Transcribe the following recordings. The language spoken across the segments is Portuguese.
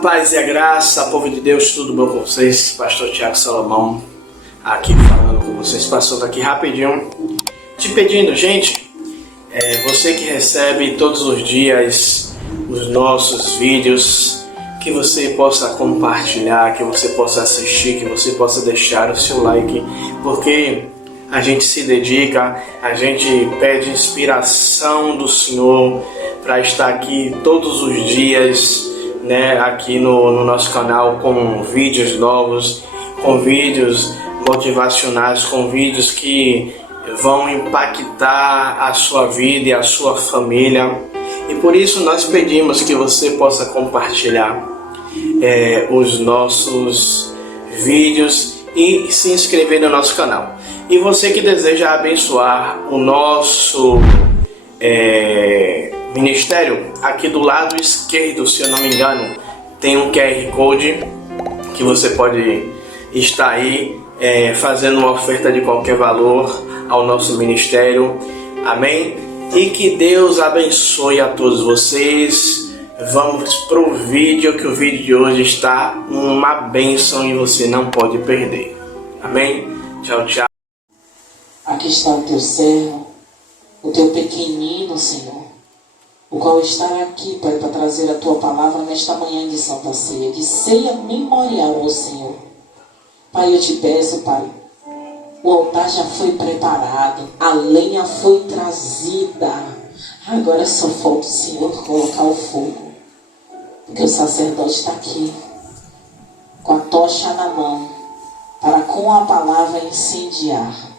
paz e a graça, povo de Deus, tudo bom com vocês? Pastor Tiago Salomão aqui falando com vocês, passando aqui rapidinho, te pedindo, gente, você que recebe todos os dias os nossos vídeos, que você possa compartilhar, que você possa assistir, que você possa deixar o seu like, porque a gente se dedica, a gente pede inspiração do Senhor para estar aqui todos os dias, aqui no nosso canal, com vídeos novos, com vídeos motivacionais, com vídeos que vão impactar a sua vida e a sua família. E por isso nós pedimos que você possa compartilhar os nossos vídeos e se inscrever no nosso canal. E você que deseja abençoar o nosso ministério, aqui do lado esquerdo, se eu não me engano, tem um QR Code que você pode estar aí fazendo uma oferta de qualquer valor ao nosso ministério. Amém? E que Deus abençoe a todos vocês. Vamos para o vídeo, que o vídeo de hoje está uma bênção e você não pode perder. Amém? Tchau, tchau. Aqui está o teu servo, o teu pequenino, Senhor, o qual está aqui, Pai, para trazer a tua palavra nesta manhã de Santa Ceia, de ceia memorial ao Senhor. Pai, eu te peço, Pai, o altar já foi preparado, a lenha foi trazida, agora só falta o Senhor colocar o fogo, porque o sacerdote está aqui, com a tocha na mão, para com a palavra incendiar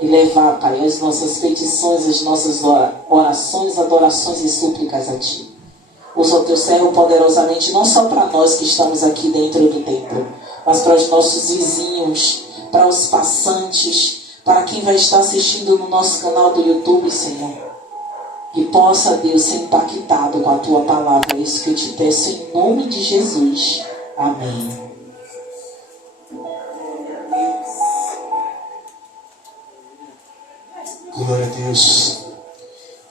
e levar, Pai, as nossas petições, as nossas orações, adorações e súplicas a Ti. Usa o Teu servo poderosamente, não só para nós que estamos aqui dentro do templo, mas para os nossos vizinhos, para os passantes, para quem vai estar assistindo no nosso canal do YouTube, Senhor. Que possa, Deus, ser impactado com a Tua palavra. É isso que eu te peço em nome de Jesus. Amém. Glória a Deus.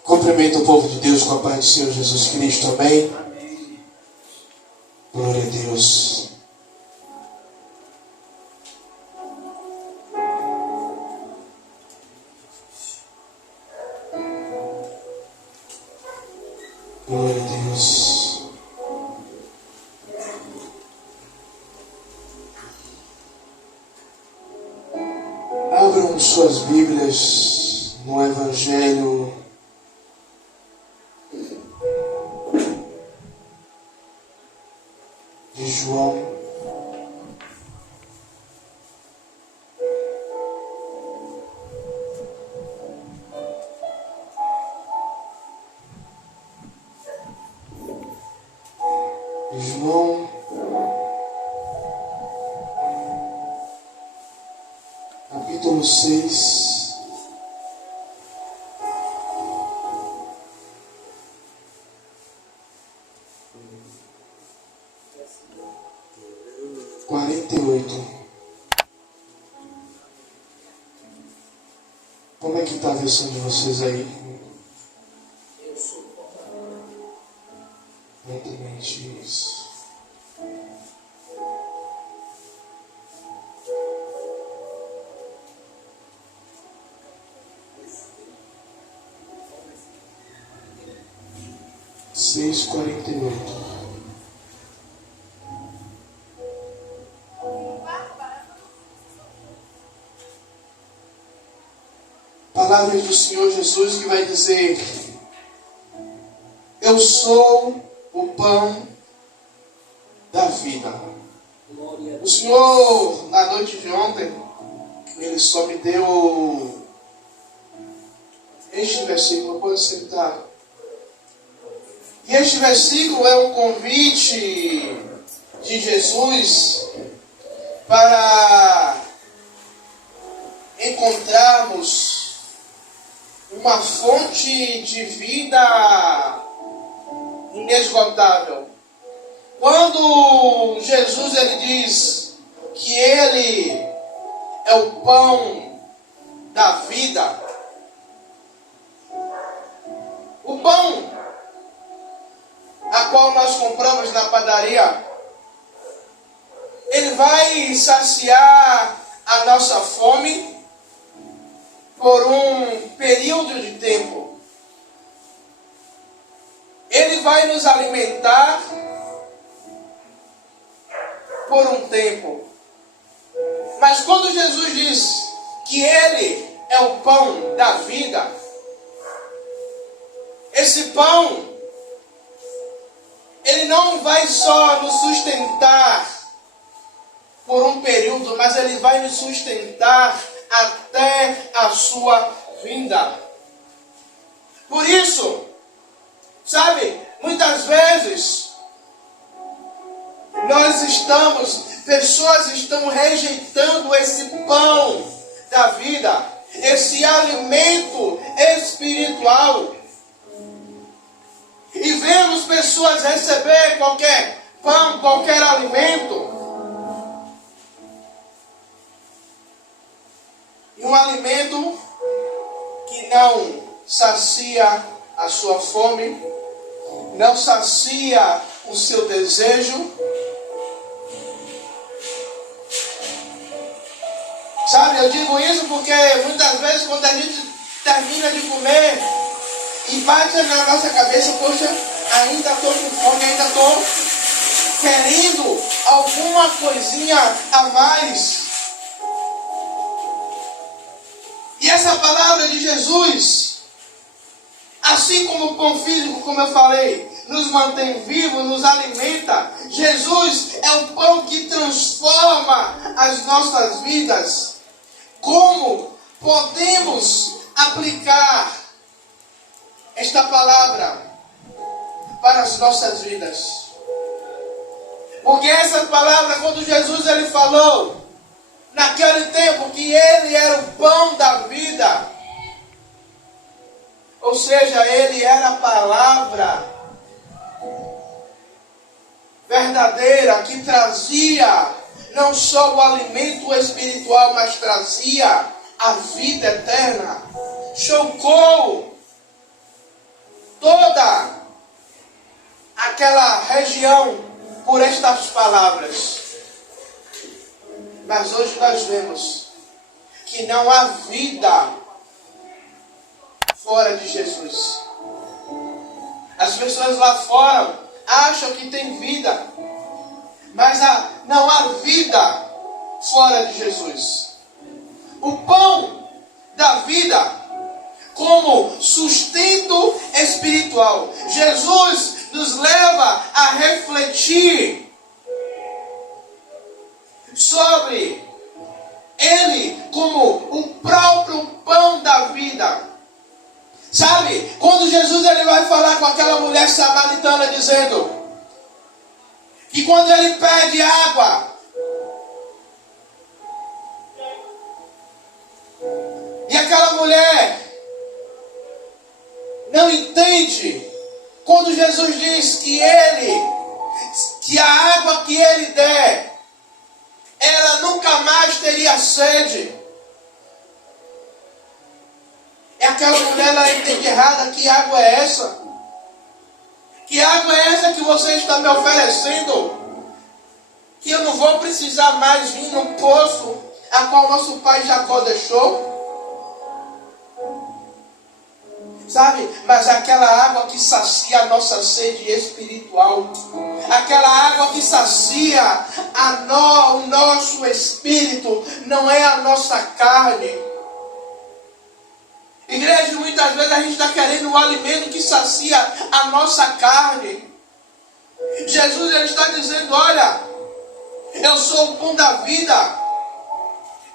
Cumprimento o povo de Deus com a paz do Senhor Jesus Cristo. Amém. Glória a Deus. Glória a Deus. Abram suas Bíblias no Evangelho de João, capítulo 6. Como é que está a versão de vocês aí? Exatamente isso. Seis 48. Palavras do Senhor Jesus, que vai dizer: eu sou o pão da vida. O Senhor, na noite de ontem, Ele só me deu este versículo. Pode sentar. E este versículo é um convite de Jesus para encontrarmos uma fonte de vida inesgotável. Quando Jesus ele diz que Ele é o pão da vida, o pão a qual nós compramos na padaria, vai saciar a nossa fome por um período de tempo. Ele vai nos alimentar por um tempo. Mas quando Jesus diz que Ele é o pão da vida, esse pão, Ele não vai só nos sustentar por um período, mas Ele vai nos sustentar até a sua vinda. Por isso, sabe, muitas vezes pessoas estão rejeitando esse pão da vida, esse alimento espiritual. E vemos pessoas receber qualquer pão, qualquer alimento. E um alimento que não sacia a sua fome, não sacia o seu desejo. Sabe, eu digo isso porque muitas vezes quando a gente termina de comer e bate na nossa cabeça, poxa, ainda estou com fome, ainda estou querendo alguma coisinha a mais. E essa palavra de Jesus, assim como o pão físico, como eu falei, nos mantém vivos, nos alimenta, Jesus é o pão que transforma as nossas vidas. Como podemos aplicar esta palavra para as nossas vidas? Porque essa palavra, quando Jesus ele falou, naquele tempo que Ele era o pão da vida, ou seja, Ele era a palavra verdadeira que trazia não só o alimento espiritual, mas trazia a vida eterna. Chocou toda aquela região por estas palavras. Mas hoje nós vemos que não há vida fora de Jesus. As pessoas lá fora acham que tem vida, mas não há vida fora de Jesus. O pão da vida como sustento espiritual. Jesus nos leva a refletir sobre Ele como o próprio pão da vida. Sabe, quando Jesus ele vai falar com aquela mulher samaritana dizendo que quando ele pede água, e aquela mulher não entende, quando Jesus diz que a água que ele der, ela nunca mais teria sede. E aquela mulher ela entende errada. Que água é essa? Que água é essa que você está me oferecendo? Que eu não vou precisar mais vir no poço a qual nosso pai Jacó deixou? Sabe? Mas aquela água que sacia a nossa sede espiritual. Aquela água que sacia o nosso espírito. Não é a nossa carne. Igreja, muitas vezes a gente está querendo um alimento que sacia a nossa carne. Jesus ele está dizendo, olha, eu sou o pão da vida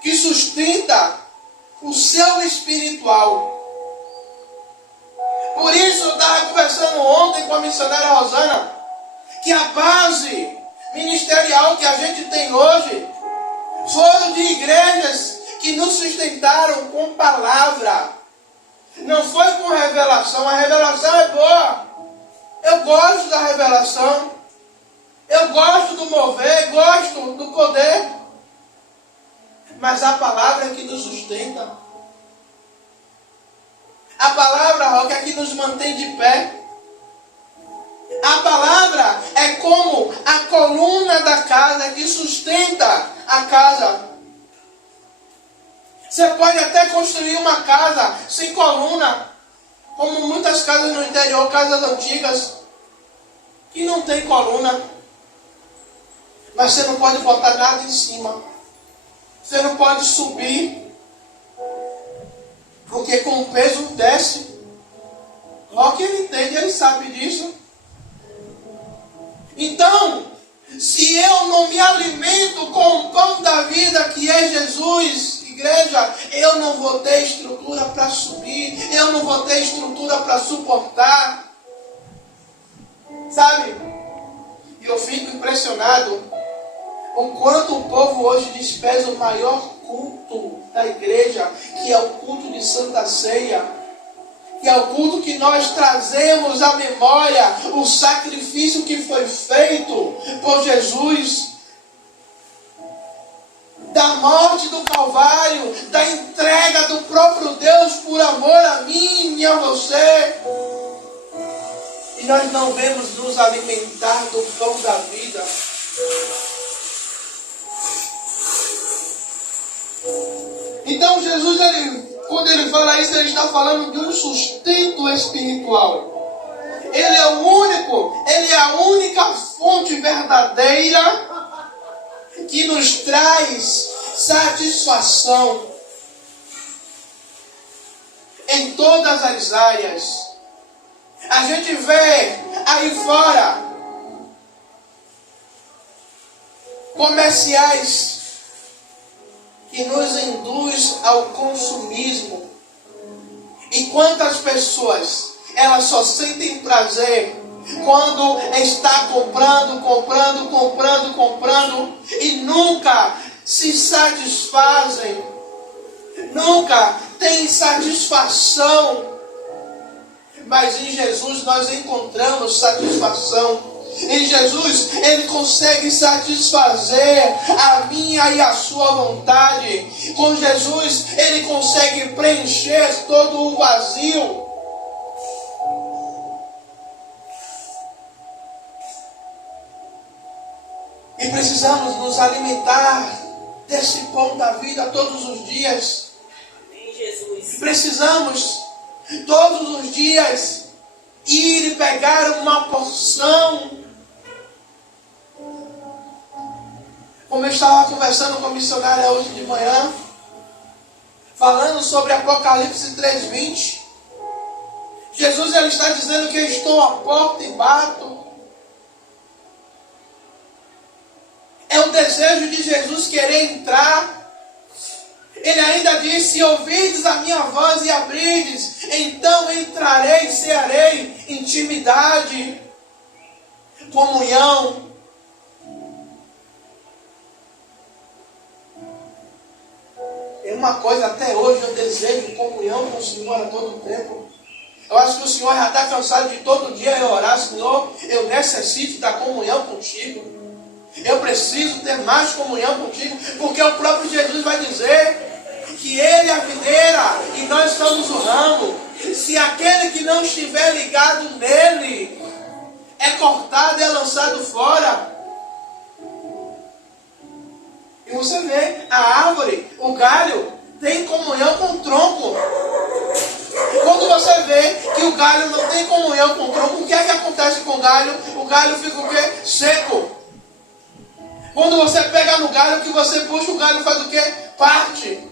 que sustenta o seu espiritual. Por isso eu estava conversando ontem com a missionária Rosana, que a base ministerial que a gente tem hoje foram de igrejas que nos sustentaram com palavra. Não foi com revelação. A revelação é boa. Eu gosto da revelação. Eu gosto do mover, gosto do poder. Mas a palavra é que nos sustenta. A palavra, Roque, é que nos mantém de pé. A palavra é como a coluna da casa que sustenta a casa. Você pode até construir uma casa sem coluna, como muitas casas no interior, casas antigas, que não tem coluna. Mas você não pode botar nada em cima. Você não pode subir, porque com o peso desce. Ó, que ele entende, ele sabe disso. Então, se eu não me alimento com o pão da vida que é Jesus, igreja, eu não vou ter estrutura para subir, eu não vou ter estrutura para suportar. Sabe? E eu fico impressionado o quanto o povo hoje despreza o maior culto da igreja, que é o culto de Santa Ceia, que é o culto que nós trazemos à memória o sacrifício que foi feito por Jesus, da morte do Calvário, da entrega do próprio Deus por amor a mim e a você. E nós não vemos nos alimentar do pão da vida. Então Jesus, quando ele fala isso, ele está falando de um sustento espiritual. Ele é o único, ele é a única fonte verdadeira que nos traz satisfação em todas as áreas. A gente vê aí fora comerciais que nos induz ao consumismo. E quantas pessoas elas só sentem prazer quando está comprando e nunca se satisfazem, nunca têm satisfação. Mas em Jesus nós encontramos satisfação. Em Jesus, Ele consegue satisfazer a minha e a sua vontade. Com Jesus, Ele consegue preencher todo o vazio. E precisamos nos alimentar desse pão da vida todos os dias. Amém, Jesus. Precisamos todos os dias ir e pegar uma porção. Como eu estava conversando com a missionária hoje de manhã, falando sobre Apocalipse 3:20, Jesus ele está dizendo que eu estou à porta e bato. É o desejo de Jesus querer entrar. Ele ainda diz: se ouvirdes a minha voz e abrirdes, então entrarei e cearei. Intimidade, comunhão. É uma coisa, até hoje eu desejo comunhão com o Senhor a todo tempo. Eu acho que o Senhor já está cansado de todo dia eu orar: Senhor, eu necessito da comunhão contigo. Eu preciso ter mais comunhão contigo, porque o próprio Jesus vai dizer que Ele é a videira e nós somos o ramo. Se aquele que não estiver ligado nele é cortado e é lançado fora. E você vê, a árvore, o galho, tem comunhão com o tronco. Quando você vê que o galho não tem comunhão com o tronco, o que é que acontece com o galho? O galho fica o quê? Seco. Quando você pega no galho, que você puxa, o galho faz o quê? Parte.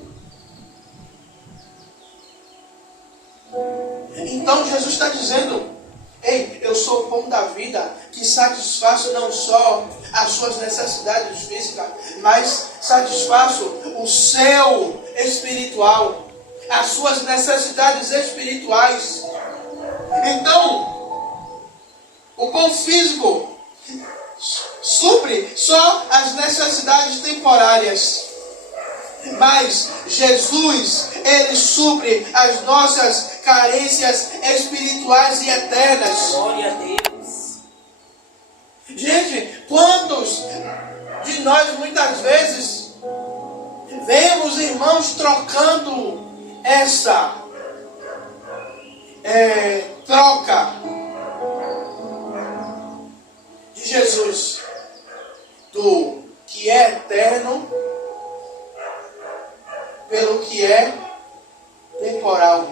Então Jesus está dizendo: ei, eu sou o pão da vida, que satisfaço não só as suas necessidades físicas, mas satisfaço o seu espiritual, as suas necessidades espirituais. Então, o pão físico supre só as necessidades temporárias. Mas Jesus, Ele supre as nossas carências espirituais e eternas. Glória a Deus. Gente, quantos de nós muitas vezes vemos irmãos trocando essa troca de Jesus, do que é eterno pelo que é temporal,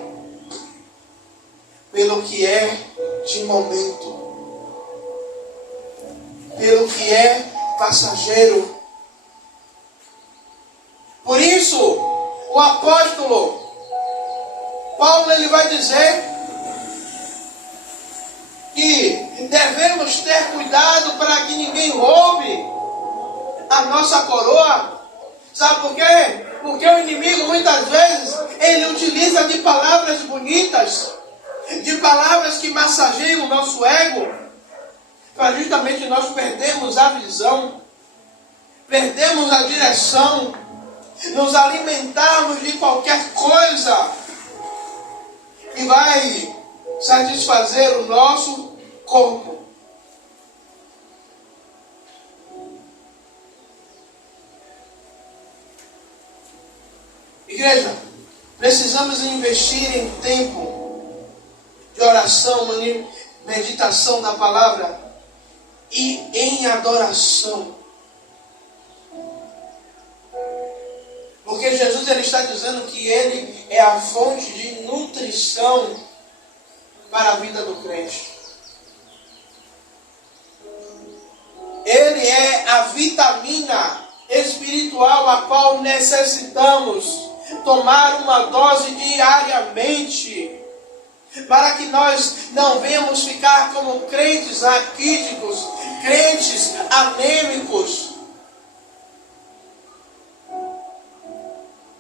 pelo que é de momento, pelo que é passageiro. Por isso, o apóstolo Paulo ele vai dizer que devemos ter cuidado para que ninguém roube a nossa coroa. Sabe por quê? Porque o inimigo muitas vezes ele utiliza de palavras bonitas, de palavras que massageiam o nosso ego, para justamente nós perdermos a visão, perdemos a direção, nos alimentarmos de qualquer coisa que vai satisfazer o nosso corpo. Igreja, precisamos investir em tempo de oração, meditação na palavra e em adoração. Porque Jesus ele está dizendo que Ele é a fonte de nutrição para a vida do crente. Ele é a vitamina espiritual a qual necessitamos tomar uma dose diariamente, para que nós não venhamos ficar como crentes raquíticos, crentes anêmicos,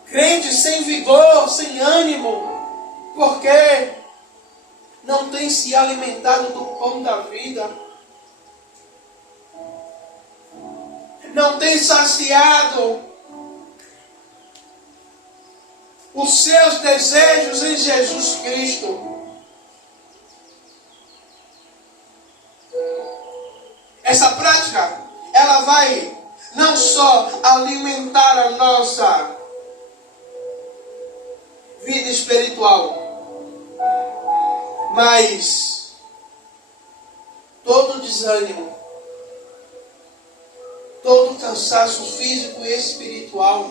crentes sem vigor, sem ânimo, porque não tem se alimentado do pão da vida, não tem saciado os seus desejos em Jesus Cristo. Essa prática, ela vai não só alimentar a nossa vida espiritual, mas todo desânimo, todo cansaço físico e espiritual,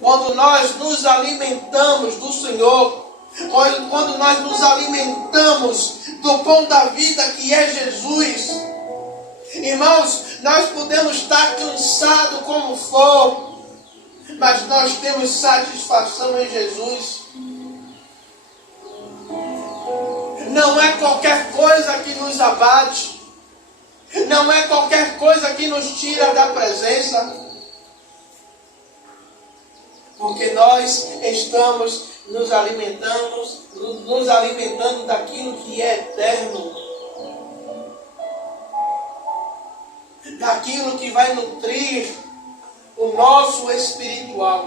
quando nós nos alimentamos do Senhor, quando nós nos alimentamos do pão da vida que é Jesus, irmãos, nós podemos estar cansados como for, mas nós temos satisfação em Jesus. Não é qualquer coisa que nos abate, não é qualquer coisa que nos tira da presença, porque nós estamos nos alimentando daquilo que é eterno, daquilo que vai nutrir o nosso espiritual.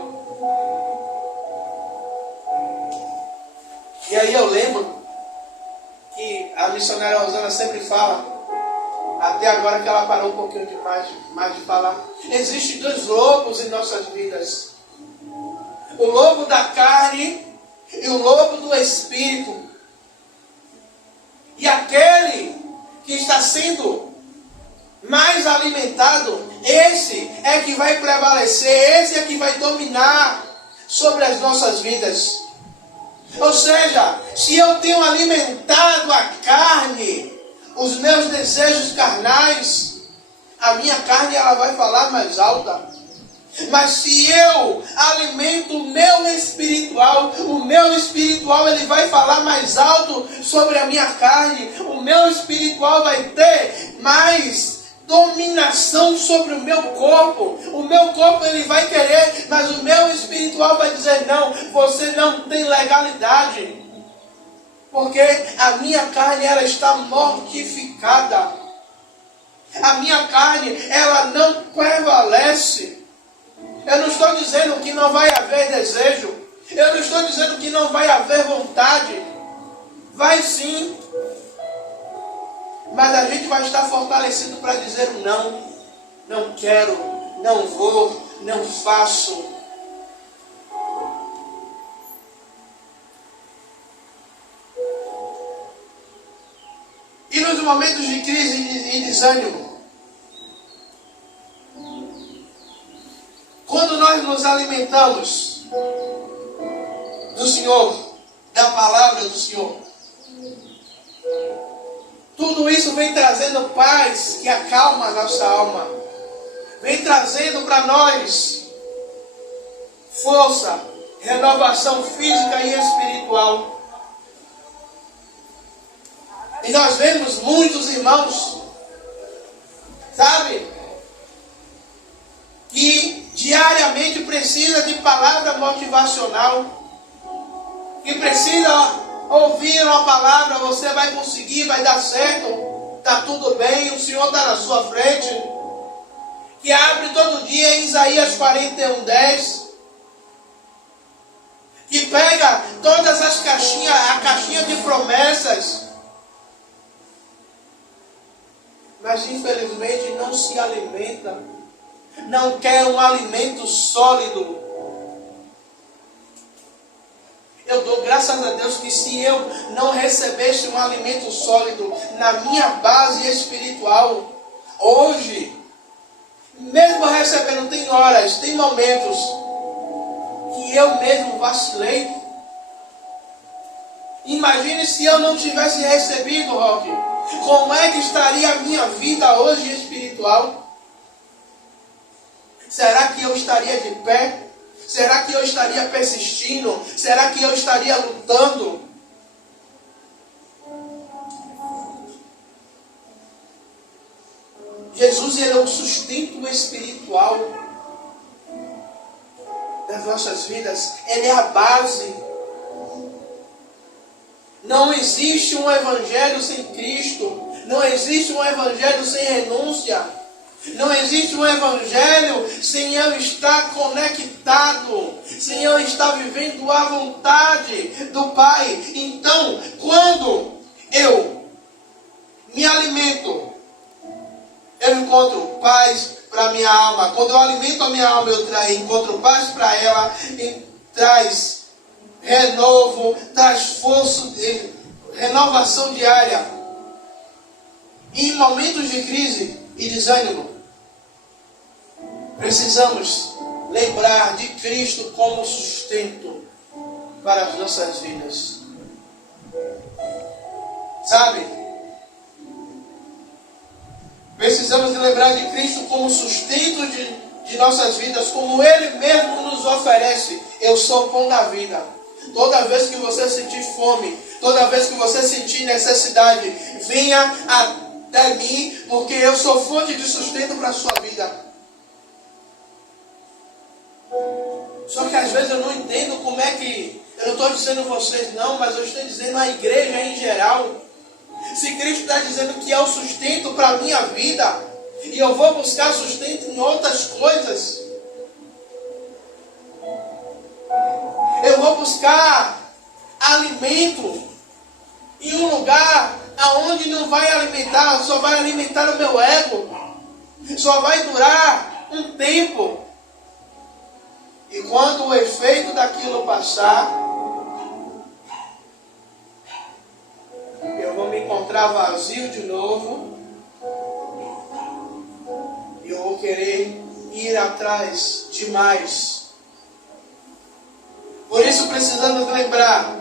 E aí eu lembro que a missionária Rosana sempre fala, até agora que ela parou um pouquinho mais de falar, existem dois lobos em nossas vidas: o lobo da carne e o lobo do espírito. E aquele que está sendo mais alimentado, esse é que vai prevalecer, esse é que vai dominar sobre as nossas vidas. Ou seja, se eu tenho alimentado a carne, os meus desejos carnais, a minha carne ela vai falar mais alta. Mas se eu alimento o meu espiritual ele vai falar mais alto sobre a minha carne. O meu espiritual vai ter mais dominação sobre o meu corpo. O meu corpo ele vai querer, mas o meu espiritual vai dizer: não, você não tem legalidade, porque a minha carne ela está mortificada. A minha carne ela não prevalece. Eu não estou dizendo que não vai haver desejo, eu não estou dizendo que não vai haver vontade. Vai sim. Mas a gente vai estar fortalecido para dizer não. Não quero, não vou, não faço. E nos momentos de crise e desânimo, quando nós nos alimentamos do Senhor, da palavra do Senhor, tudo isso vem trazendo paz que acalma a nossa alma, vem trazendo para nós força, renovação física e espiritual. E nós vemos muitos irmãos, sabe, que diariamente precisa de palavra motivacional, que precisa ouvir uma palavra, você vai conseguir, vai dar certo, está tudo bem, o Senhor está na sua frente, que abre todo dia em Isaías 41:10, que pega todas as caixinhas, a caixinha de promessas, mas infelizmente não se alimenta, não quer um alimento sólido. Eu dou graças a Deus que se eu não recebesse um alimento sólido na minha base espiritual, hoje, mesmo recebendo, tem horas, tem momentos que eu mesmo vacilei. Imagine se eu não tivesse recebido, Roque, como é que estaria a minha vida hoje espiritual? Será que eu estaria de pé? Será que eu estaria persistindo? Será que eu estaria lutando? Jesus, ele é o sustento espiritual das nossas vidas. Ele é a base. Não existe um evangelho sem Cristo. Não existe um evangelho sem renúncia. Não existe um evangelho sem eu estar conectado, sem eu estar vivendo a vontade do Pai. Então, quando eu me alimento, eu encontro paz para a minha alma. Quando eu alimento a minha alma, eu encontro paz para ela, e traz renovo, traz força, renovação diária. E em momentos de crise e desânimo, precisamos lembrar de Cristo como sustento para as nossas vidas. Sabe? Precisamos lembrar de Cristo como sustento de nossas vidas, como Ele mesmo nos oferece. Eu sou o pão da vida. Toda vez que você sentir fome, toda vez que você sentir necessidade, venha até mim, porque eu sou fonte de sustento para a sua vida. Só que às vezes eu não entendo como é que... Eu não estou dizendo vocês não, mas eu estou dizendo a igreja em geral. Se Cristo está dizendo que é o sustento para a minha vida, e eu vou buscar sustento em outras coisas, eu vou buscar alimento em um lugar aonde não vai alimentar, só vai alimentar o meu ego, só vai durar um tempo. E quando o efeito daquilo passar, eu vou me encontrar vazio de novo. E eu vou querer ir atrás de mais. Por isso precisamos lembrar.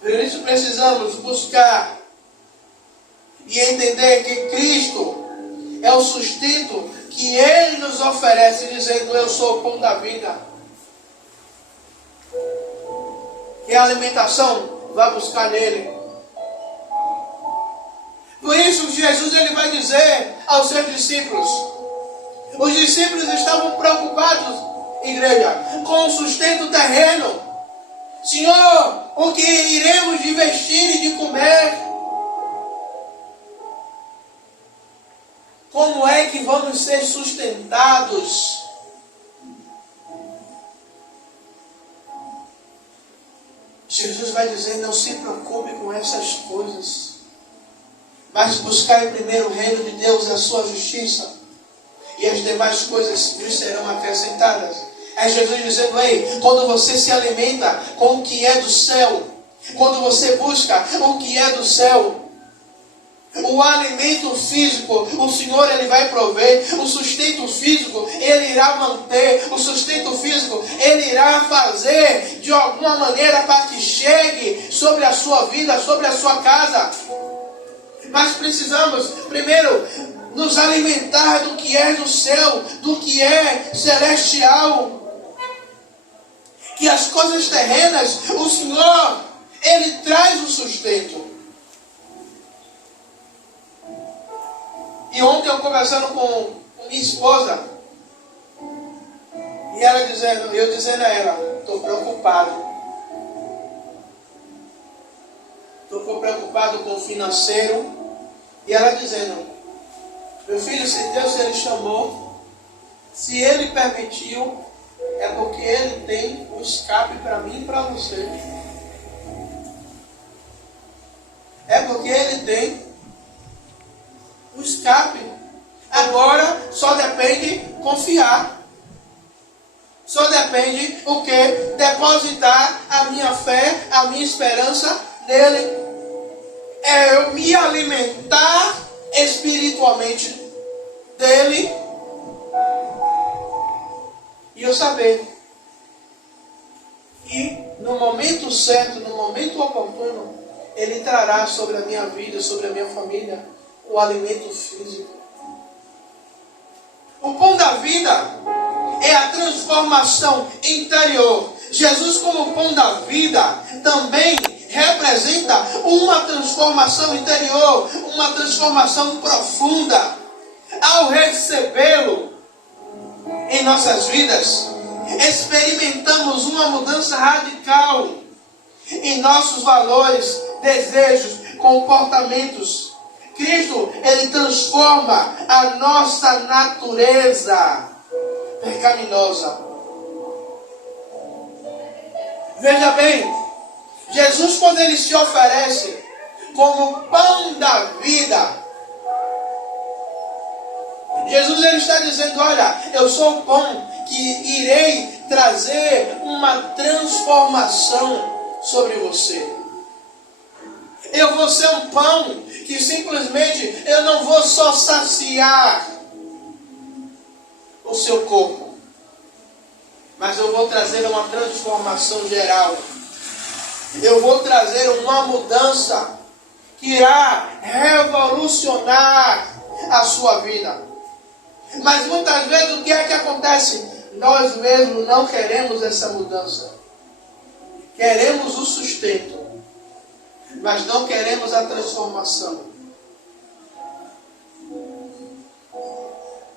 Por isso precisamos buscar e entender que Cristo é o sustento que Ele nos oferece, dizendo: eu sou o pão da vida. Que a alimentação vai buscar nele. Por isso Jesus, ele vai dizer aos seus discípulos. Os discípulos estavam preocupados, igreja, com o sustento terreno. Senhor, o que iremos de vestir e de comer? Como é que vamos ser sustentados? Jesus vai dizer: não se preocupe com essas coisas, mas buscar em primeiro o reino de Deus e a sua justiça, e as demais coisas lhes serão acrescentadas. É Jesus dizendo: ei, quando você se alimenta com o que é do céu, quando você busca o que é do céu, O alimento físico, o Senhor Ele vai prover. O sustento físico, Ele irá manter. O sustento físico, Ele irá fazer de alguma maneira para que chegue sobre a sua vida, sobre a sua casa. Mas precisamos, primeiro, nos alimentar do que é do céu, do que é celestial. Que as coisas terrenas, o Senhor, Ele traz o sustento. E ontem eu conversando com minha esposa, e ela dizendo, eu dizendo a ela, estou preocupado. Estou preocupado com o financeiro. E ela dizendo, meu filho, se Deus Ele chamou, se Ele permitiu, é porque Ele tem um escape para mim e para você. É porque Ele tem o escape. Agora só depende confiar. Só depende o quê? Depositar a minha fé, a minha esperança nele. É eu me alimentar espiritualmente dele e eu saber que no momento certo, no momento oportuno, Ele trará sobre a minha vida, sobre a minha família, o alimento físico. O pão da vida é a transformação interior. Jesus, como pão da vida, também representa uma transformação interior, uma transformação profunda. Ao recebê-lo em nossas vidas, experimentamos uma mudança radical em nossos valores, desejos, comportamentos. Cristo, Ele transforma a nossa natureza pecaminosa. Veja bem, Jesus, quando Ele se oferece como pão da vida, Jesus Ele está dizendo, olha, eu sou o pão que irei trazer uma transformação sobre você. Eu vou ser um pão que simplesmente eu não vou só saciar o seu corpo, mas eu vou trazer uma transformação geral. Eu vou trazer uma mudança que irá revolucionar a sua vida. Mas muitas vezes o que é que acontece? Nós mesmos não queremos essa mudança. Queremos o sustento, mas não queremos a transformação.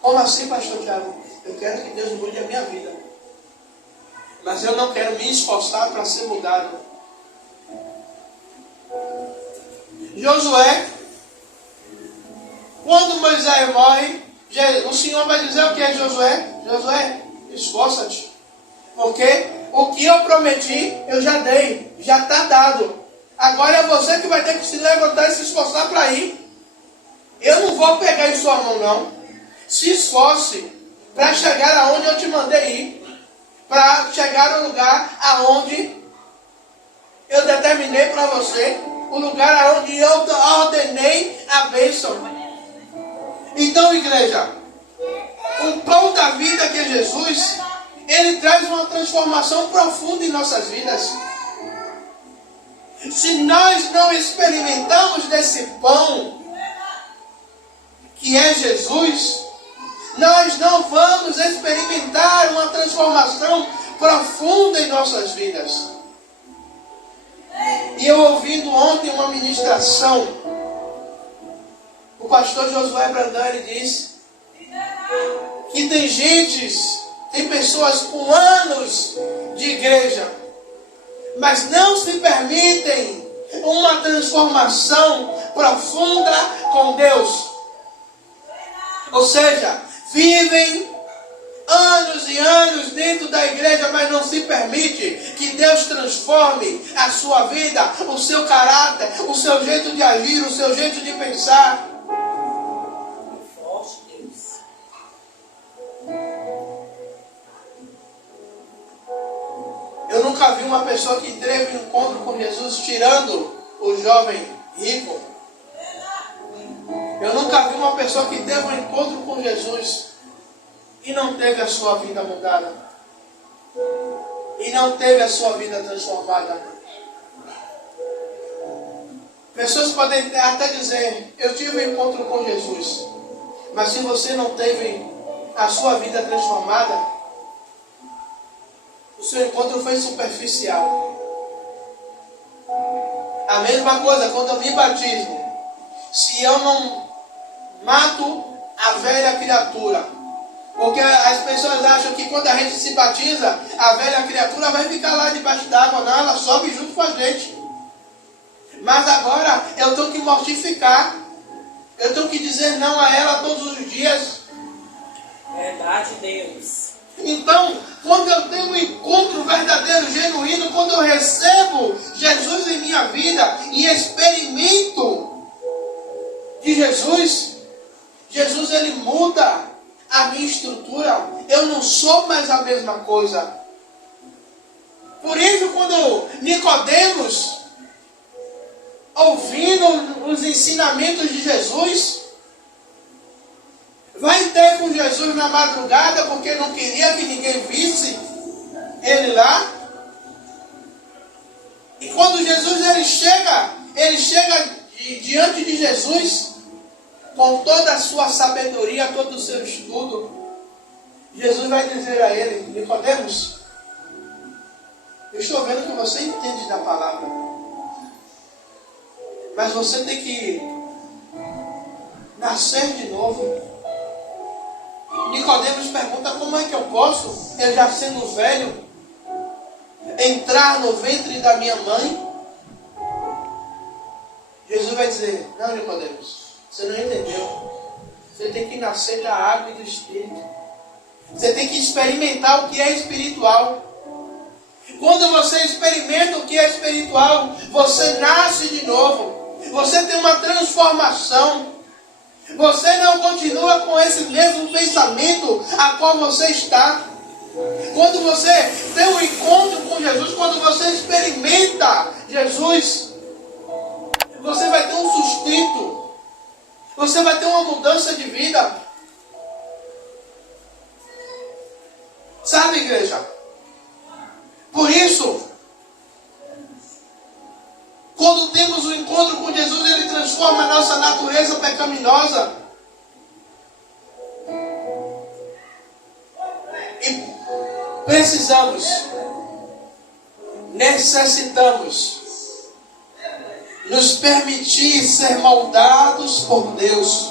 Como assim, pastor Tiago? Eu quero que Deus mude a minha vida, mas eu não quero me esforçar para ser mudado. Josué, quando Moisés morre, o Senhor vai dizer o que é Josué? Josué, esforça-te, porque o que eu prometi, eu já dei, já está dado. Agora é você que vai ter que se levantar e se esforçar para ir. Eu não vou pegar em sua mão, não. Se esforce para chegar aonde eu te mandei ir, para chegar ao lugar aonde eu determinei para você, o lugar aonde eu ordenei a bênção. Então, igreja, o pão da vida que é Jesus, Ele traz uma transformação profunda em nossas vidas. Se nós não experimentamos desse pão, que é Jesus, nós não vamos experimentar uma transformação profunda em nossas vidas. E eu ouvindo ontem uma ministração, o pastor Josué Brandão, ele disse que tem pessoas com anos de igreja, mas não se permitem uma transformação profunda com Deus. Ou seja, vivem anos e anos dentro da igreja, mas não se permite que Deus transforme a sua vida, o seu caráter, o seu jeito de agir, o seu jeito de pensar. Forte Deus. Eu nunca vi uma pessoa que teve um encontro com Jesus tirando o jovem rico. pessoa que teve um encontro com Jesus e não teve a sua vida mudada. E não teve a sua vida transformada. Pessoas podem até dizer, eu tive um encontro com Jesus. Mas se você não teve a sua vida transformada, o seu encontro foi superficial. A mesma coisa quando eu me batismo. Se eu não mato a velha criatura, porque as pessoas acham que quando a gente se batiza, a velha criatura vai ficar lá debaixo d'água. Não, ela sobe junto com a gente. Mas agora eu tenho que mortificar. Eu tenho que dizer não a ela todos os dias. Verdade, Deus. Então, quando eu tenho um encontro verdadeiro, genuíno, quando eu recebo Jesus em minha vida e experimento de Jesus, Jesus ele muda a minha estrutura. Eu não sou mais a mesma coisa. Por isso, quando Nicodemos, ouvindo os ensinamentos de Jesus, vai ter com Jesus na madrugada, porque não queria que ninguém visse ele lá. E quando Jesus ele chega diante de Jesus, com toda a sua sabedoria, todo o seu estudo, Jesus vai dizer a ele, Nicodemos, eu estou vendo que você entende da palavra, mas você tem que nascer de novo. Nicodemos pergunta, como é que eu posso, eu já sendo velho, entrar no ventre da minha mãe? Jesus vai dizer, não, Nicodemos, você não entendeu. Você tem que nascer da água e do Espírito. Você tem que experimentar o que é espiritual. Quando você experimenta o que é espiritual, você nasce de novo. Você tem uma transformação. Você não continua com esse mesmo pensamento a qual você está. Quando você tem um encontro com Jesus, quando você experimenta Jesus, você vai ter um sustento. Você vai ter uma mudança de vida. Sabe, igreja? Por isso, quando temos um encontro com Jesus, ele transforma a nossa natureza pecaminosa. E necessitamos nos permitir ser moldados por Deus.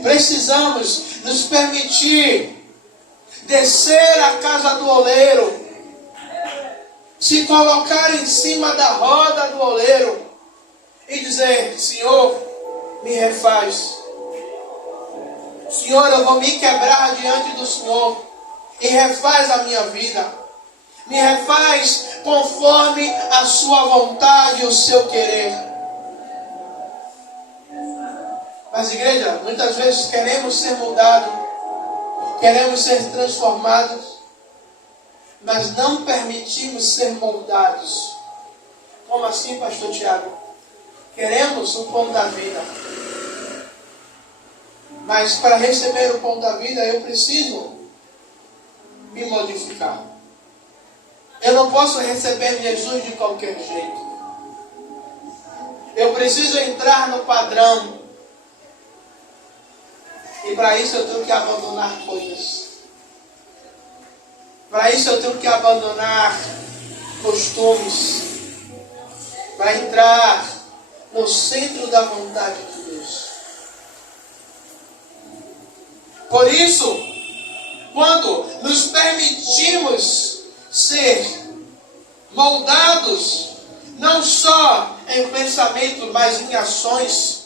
Precisamos nos permitir descer à casa do oleiro, se colocar em cima da roda do oleiro e dizer, Senhor, me refaz. Senhor, eu vou me quebrar diante do Senhor e refaz a minha vida. Me refaz conforme a sua vontade e o seu querer. Mas, igreja, muitas vezes queremos ser mudados, queremos ser transformados, mas não permitimos ser moldados. Como assim, pastor Tiago? Queremos o pão da vida, mas para receber o pão da vida eu preciso me modificar. Eu não posso receber Jesus de qualquer jeito. Eu preciso entrar no padrão. E para isso eu tenho que abandonar coisas. Para isso eu tenho que abandonar costumes. Para entrar no centro da vontade de Deus. Por isso, quando nos permitimos ser moldados, não só em pensamento, mas em ações,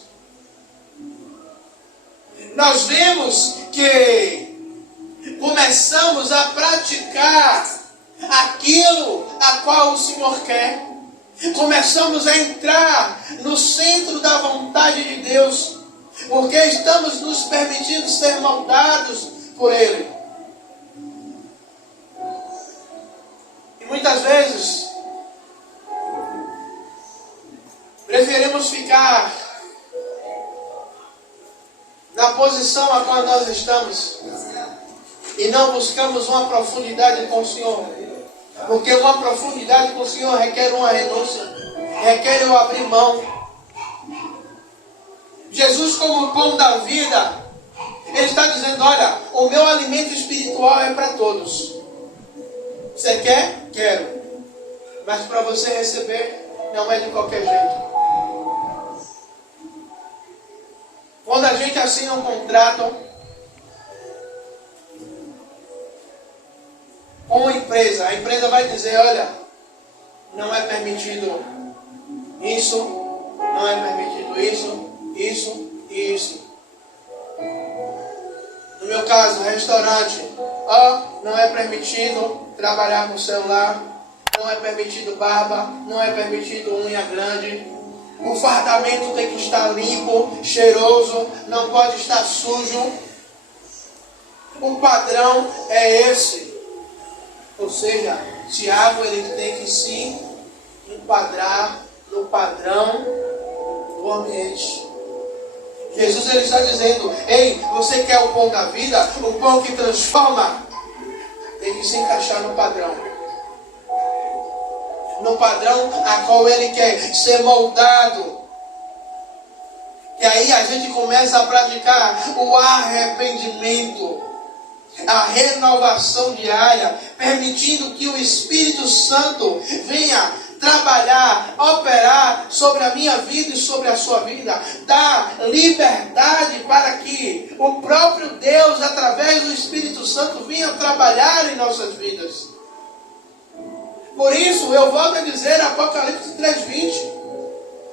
nós vemos que começamos a praticar aquilo a qual o Senhor quer. Começamos a entrar no centro da vontade de Deus, porque estamos nos permitindo ser moldados por Ele. E muitas vezes preferimos ficar na posição a qual nós estamos e não buscamos uma profundidade com o Senhor. Porque uma profundidade com o Senhor requer uma renúncia, requer eu abrir mão. Jesus, como o pão da vida, Ele está dizendo: olha, o meu alimento espiritual é para todos. Você quer? Quero. Mas para você receber, não é de qualquer jeito. Quando a gente assina um contrato com uma empresa, a empresa vai dizer: olha, não é permitido isso, não é permitido isso e isso. No meu caso, restaurante, não é permitido trabalhar com celular, não é permitido barba, não é permitido unha grande. O fardamento tem que estar limpo, cheiroso, não pode estar sujo. O padrão é esse. Ou seja, Tiago, ele tem que se enquadrar no padrão do ambiente. Jesus, ele está dizendo: ei, você quer o pão da vida? O pão que transforma? Tem que se encaixar no padrão. No padrão a qual ele quer ser moldado. E aí a gente começa a praticar o arrependimento, a renovação diária, permitindo que o Espírito Santo venha trabalhar, operar sobre a minha vida e sobre a sua vida, dar liberdade para que o próprio Deus, através do Espírito Santo, venha trabalhar em nossas vidas. Por isso, eu volto a dizer, Apocalipse 3:20,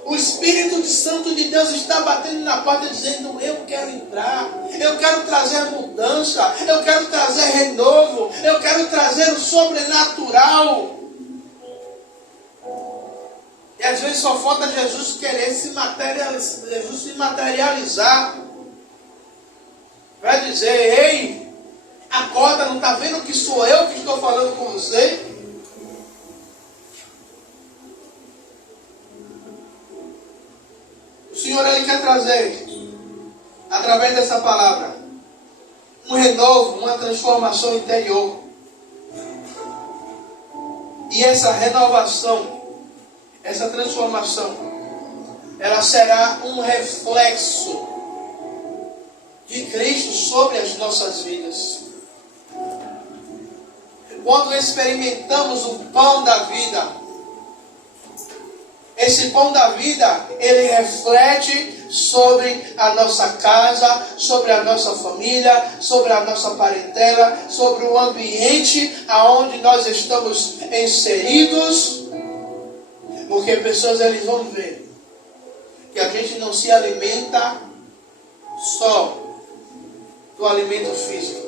o Espírito Santo de Deus está batendo na porta dizendo: eu quero entrar, eu quero trazer mudança, eu quero trazer renovo, eu quero trazer o sobrenatural. E às vezes só falta Jesus querer se materializar. Vai dizer: ei, acorda, não está vendo que sou eu que estou falando com você? O Senhor, Ele quer trazer, através dessa palavra, um renovo, uma transformação interior. E essa renovação, essa transformação, ela será um reflexo de Cristo sobre as nossas vidas. Quando experimentamos o pão da vida, esse pão da vida, ele reflete sobre a nossa casa, sobre a nossa família, sobre a nossa parentela, sobre o ambiente aonde nós estamos inseridos. Porque pessoas, eles vão ver que a gente não se alimenta só do alimento físico,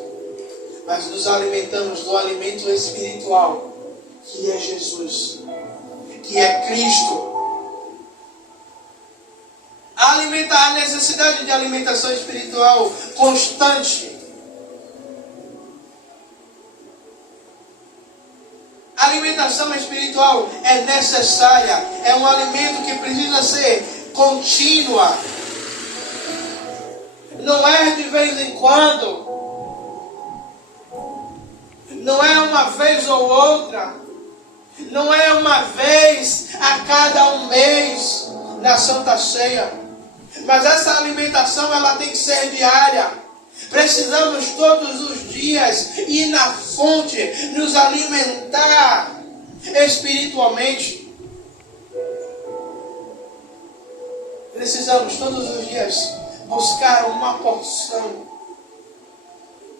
mas nos alimentamos do alimento espiritual, que é Jesus, que é Cristo. A necessidade de alimentação espiritual constante. A alimentação espiritual é necessária, é um alimento que precisa ser contínua. Não é de vez em quando, não é uma vez ou outra, não é uma vez a cada um mês na Santa Ceia. Mas essa alimentação, ela tem que ser diária. Precisamos todos os dias ir na fonte, nos alimentar espiritualmente. Precisamos todos os dias buscar uma porção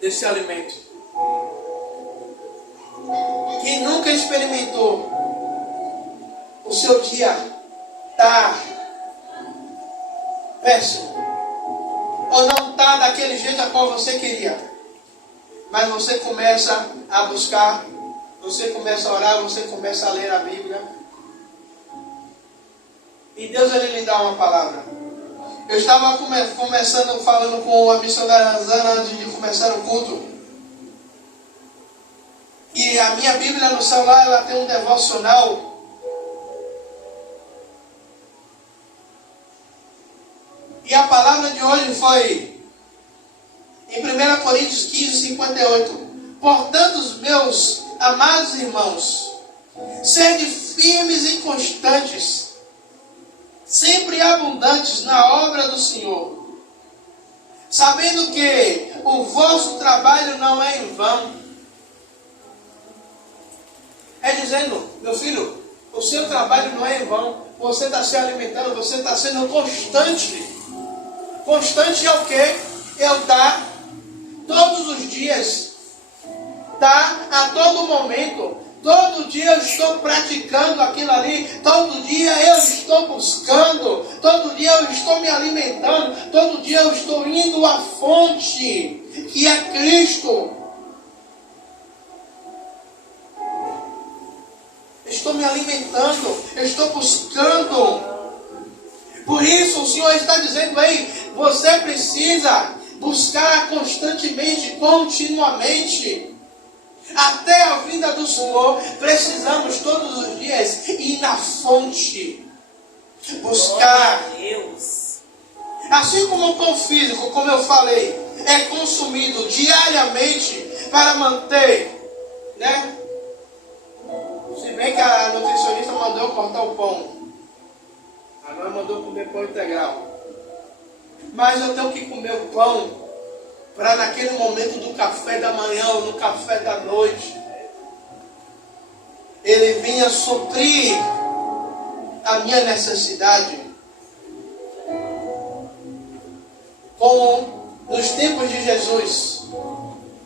desse alimento. Quem nunca experimentou o seu dia tá péssimo, ou não está daquele jeito a qual você queria, mas você começa a buscar, você começa a orar, você começa a ler a Bíblia, e Deus, ele lhe dá uma palavra. Eu estava falando com a missionária Zana antes de começar o culto, e a minha Bíblia no celular, ela tem um devocional. E a palavra de hoje foi: Em 1 Coríntios 15, 58. Portanto, meus amados irmãos, sede firmes e constantes, sempre abundantes na obra do Senhor, sabendo que o vosso trabalho não é em vão. É dizendo, meu filho, o seu trabalho não é em vão. Você está se alimentando, você está sendo constante. Constante é o quê? Eu dar todos os dias, dar a todo momento. Todo dia eu estou praticando aquilo ali. Todo dia eu estou buscando. Todo dia eu estou me alimentando. Todo dia eu estou indo à fonte, que é Cristo. Estou me alimentando. Eu estou buscando. Por isso o Senhor está dizendo aí, você precisa buscar constantemente, continuamente. Até a vinda do Senhor, precisamos todos os dias ir na fonte, buscar. Deus. Assim como o pão físico, como eu falei, é consumido diariamente para manter, né? Se bem que a nutricionista mandou eu cortar o pão, agora mandou comer pão integral. Mas eu tenho que comer o pão para naquele momento do café da manhã ou no café da noite, ele vinha suprir a minha necessidade. Como nos tempos de Jesus,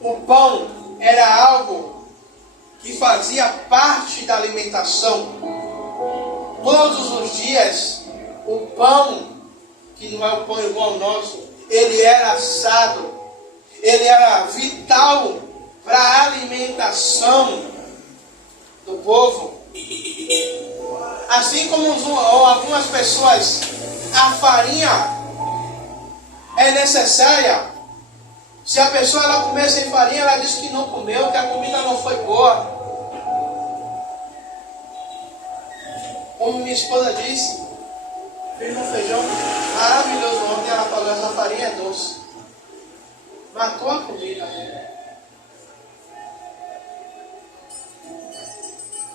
o pão era algo que fazia parte da alimentação. Todos os dias, o pão, que não é o pão igual ao nosso, ele era assado. Ele era vital para a alimentação do povo. Assim como algumas pessoas, a farinha é necessária. Se a pessoa ela comer sem farinha, ela diz que não comeu, que a comida não foi boa. Como minha esposa disse, fez um feijão maravilhoso ontem, ela falou, essa farinha é doce. Matou a comida.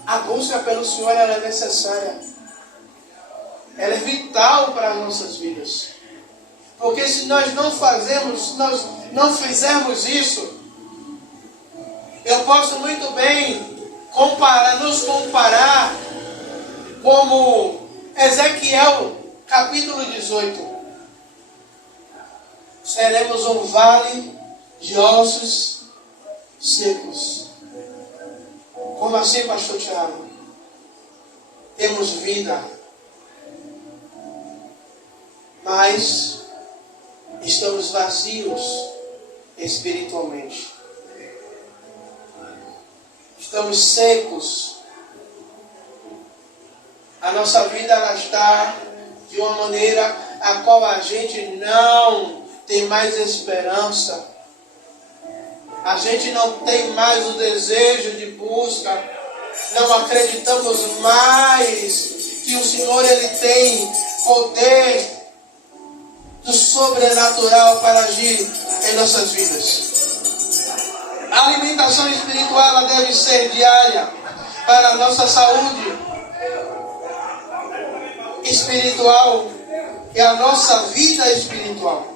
A busca pelo Senhor ela é necessária. Ela é vital para as nossas vidas. Porque se nós não fizermos isso, eu posso muito bem nos comparar como Ezequiel capítulo 18. Seremos um vale de ossos secos. Como assim, pastor Tiago? Temos vida, mas estamos vazios espiritualmente. Estamos secos. A nossa vida ela está de uma maneira a qual a gente não tem mais esperança. A gente não tem mais o desejo de busca. Não acreditamos mais que o Senhor ele tem poder do sobrenatural para agir em nossas vidas. A alimentação espiritual ela deve ser diária para a nossa saúde espiritual e a nossa vida espiritual.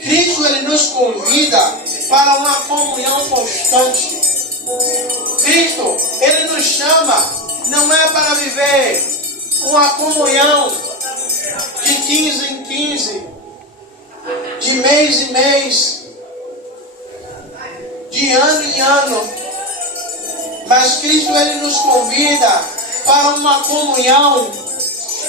Cristo ele nos convida para uma comunhão constante. Cristo ele nos chama, não é para viver uma comunhão de 15 em 15, de mês em mês, de ano em ano. Mas Cristo ele nos convida para uma comunhão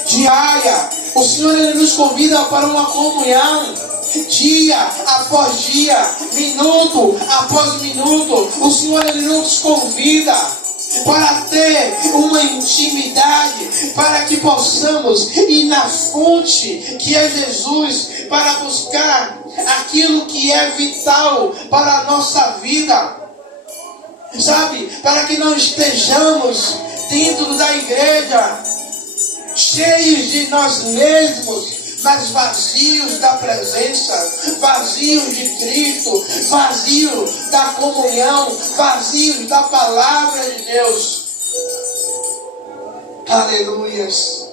diária. O Senhor ele nos convida para uma comunhão dia após dia, minuto após minuto. O Senhor ele nos convida para ter uma intimidade, para que possamos ir na fonte que é Jesus, para buscar aquilo que é vital para a nossa vida, sabe? Para que não estejamos dentro da igreja cheios de nós mesmos, mas vazios da presença, vazios de Cristo, vazios da comunhão, vazios da palavra de Deus. Aleluias.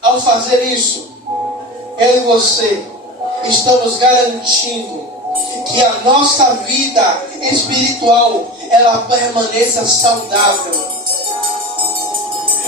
Ao fazer isso, eu e você estamos garantindo que a nossa vida espiritual ela permaneça saudável.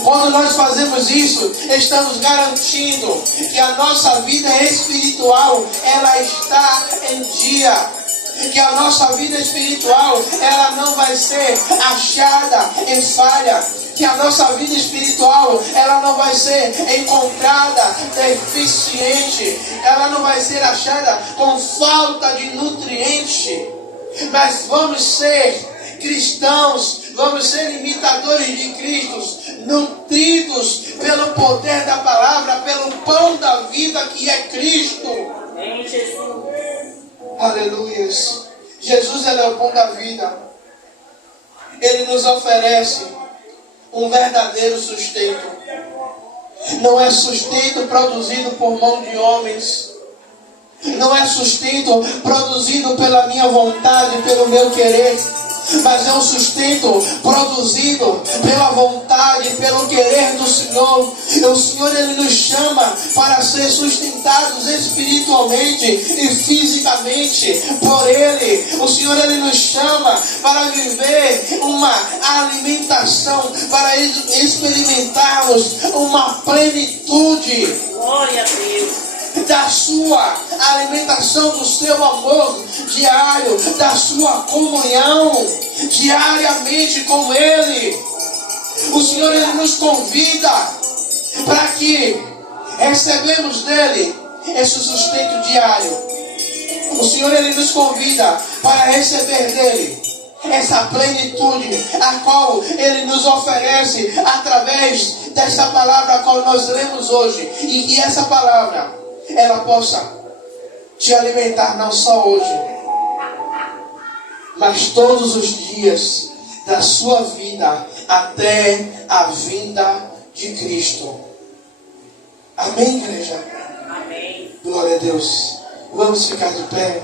Quando nós fazemos isso, estamos garantindo que a nossa vida espiritual ela está em dia. Que a nossa vida espiritual ela não vai ser achada em falha. Que a nossa vida espiritual ela não vai ser encontrada deficiente. Ela não vai ser achada com falta de nutriente. Mas vamos ser cristãos, vamos ser imitadores de Cristo, nutridos pelo poder da palavra, pelo pão da vida que é Cristo. Amém, Jesus. Aleluias. Jesus ele é o pão da vida. Ele nos oferece um verdadeiro sustento. Não é sustento produzido por mão de homens. Não é sustento produzido pela minha vontade, pelo meu querer. Mas é um sustento produzido pela vontade, pelo querer do Senhor. E o Senhor ele nos chama para ser sustentados espiritualmente e fisicamente por Ele. O Senhor ele nos chama para viver uma alimentação, para experimentarmos uma plenitude. Glória a Deus. Da sua alimentação, do seu amor diário, da sua comunhão diariamente com Ele. O Senhor ele nos convida para que recebemos dele esse sustento diário. O Senhor ele nos convida para receber dele essa plenitude a qual ele nos oferece através dessa palavra a qual nós lemos hoje, e que essa palavra ela possa te alimentar não só hoje, mas todos os dias da sua vida até a vinda de Cristo. Amém, igreja? Amém. Glória a Deus. Vamos ficar de pé.